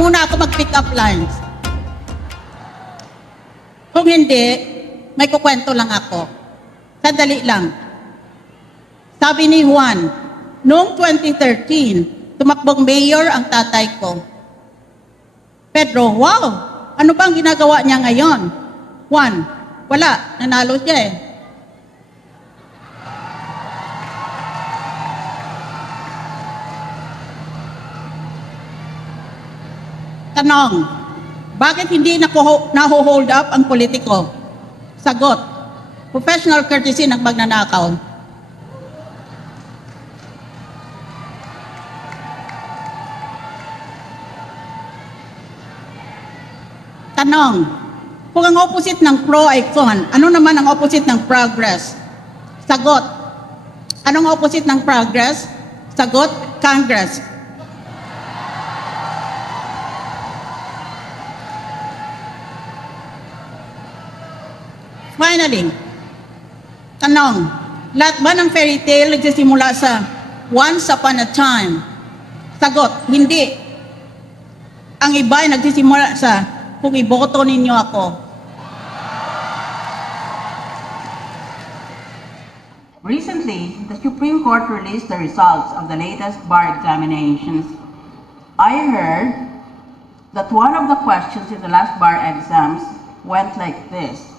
muna ako mag-pick up lines. Kung hindi, may kukwento lang ako. Sandali lang. Sabi ni Juan, noong 2013, tumakbong mayor ang tatay ko. Pedro, wow! Ano bang ginagawa niya ngayon? Juan, wala. Nanalo siya eh. Tanong, bakit hindi naho-hold up ang politiko? Sagot, professional courtesy ng magnanakaw. Tanong, kung ang opposite ng pro ay con, ano naman ang opposite ng progress? Sagot, anong opposite ng progress? Sagot, Congress. Finally, tanong, lahat ba ng fairy tale nagsisimula sa once upon a time? Sagot, hindi. Ang iba ay nagsisimula sa kung iboto ninyo ako. Recently, the Supreme Court released the results of the latest bar examinations. I heard that one of the questions in the last bar exams went like this.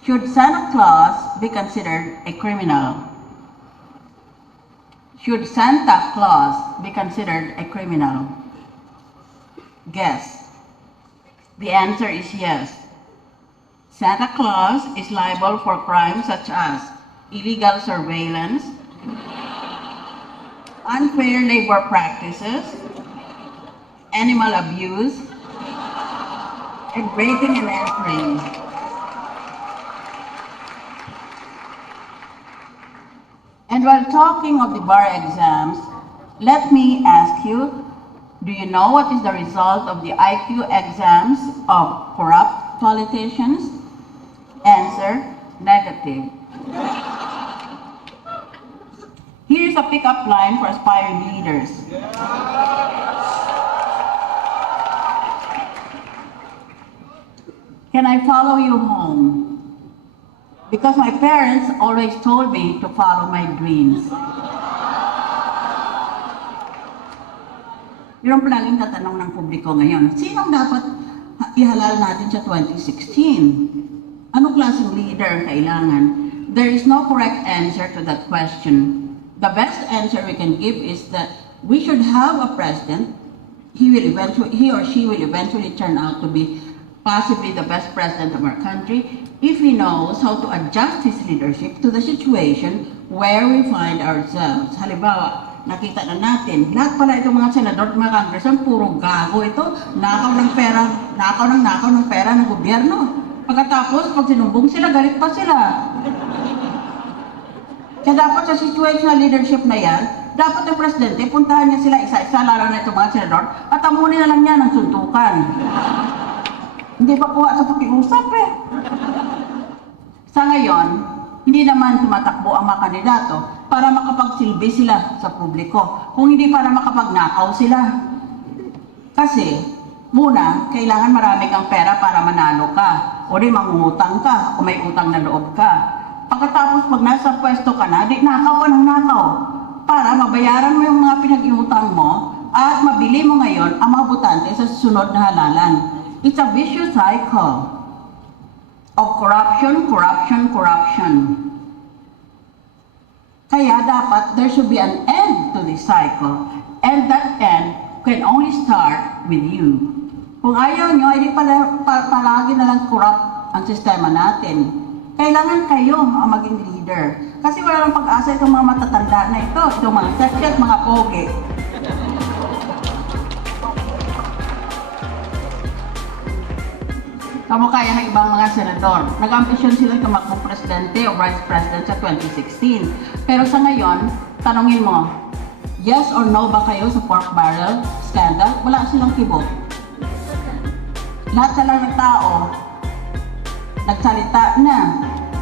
Should Santa Claus be considered a criminal? Should Santa Claus be considered a criminal? Guess. The answer is yes. Santa Claus is liable for crimes such as illegal surveillance, unfair labor practices, animal abuse, and breaking and entering. And while talking of the bar exams, let me ask you, do you know what is the result of the IQ exams of corrupt politicians? Answer, negative. Here is a pickup line for aspiring leaders. Can I follow you home? Because my parents always told me to follow my dreams. Yun ang palaging tatanong ng publiko ngayon. Sinong dapat ihalal natin sa 2016? Anong klaseng leader kailangan? There is no correct answer to that question. The best answer we can give is that we should have a president. He or she will eventually turn out to be possibly the best president of our country if he knows how to adjust his leadership to the situation where we find ourselves. Halimbawa, nakita na natin, lahat pala itong mga senador at mga congressman, puro gago ito, nakaw ng pera ng gobyerno. Pagkatapos, pag sinumbong sila, galit pa sila. Kaya dapat sa situational leadership na yan, dapat ang presidente, puntahan niya sila isa-isa, lalo na itong mga senador, at amunin na lang niya ng suntukan. Hindi pa kuha sa pakiusap eh. Sa ngayon, hindi naman tumatakbo ang mga kandidato para makapagsilbi sila sa publiko, kung hindi para makapagnakaw sila. Kasi, muna, kailangan marami kang pera para manalo ka, o di mangungutang ka, o may utang na loob ka. Pagkatapos pag nasa pwesto ka na, di nakaw ka ng nakaw, para mabayaran mo yung mga pinag-iutang mo, at mabili mo ngayon ang mga botante sa susunod na halalan. It's a vicious cycle of corruption. Kaya dapat there should be an end to this cycle. And that end can only start with you. Kung ayaw nyo, hindi palagi na lang corrupt ang sistema natin. Kailangan kayo ang maging leader. Kasi wala nang pag-asa itong mga matatanda na ito, itong mga sexy at mga pogi. Kamukaya ng ibang mga senador. Nag-ambisyon sila tumakbong presidente o vice president sa 2016. Pero sa ngayon, tanongin mo, yes or no ba kayo sa pork barrel scandal? Wala silang kibo. Lahat na lang ng tao, nagsalita na.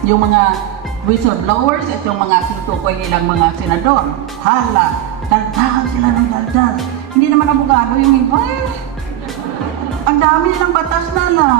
Yung mga whistleblowers at yung mga tutukoy nilang mga senador. Hala, daldahan sila ng daldal. Hindi naman abogado yung iba eh. dami ng batas na lang.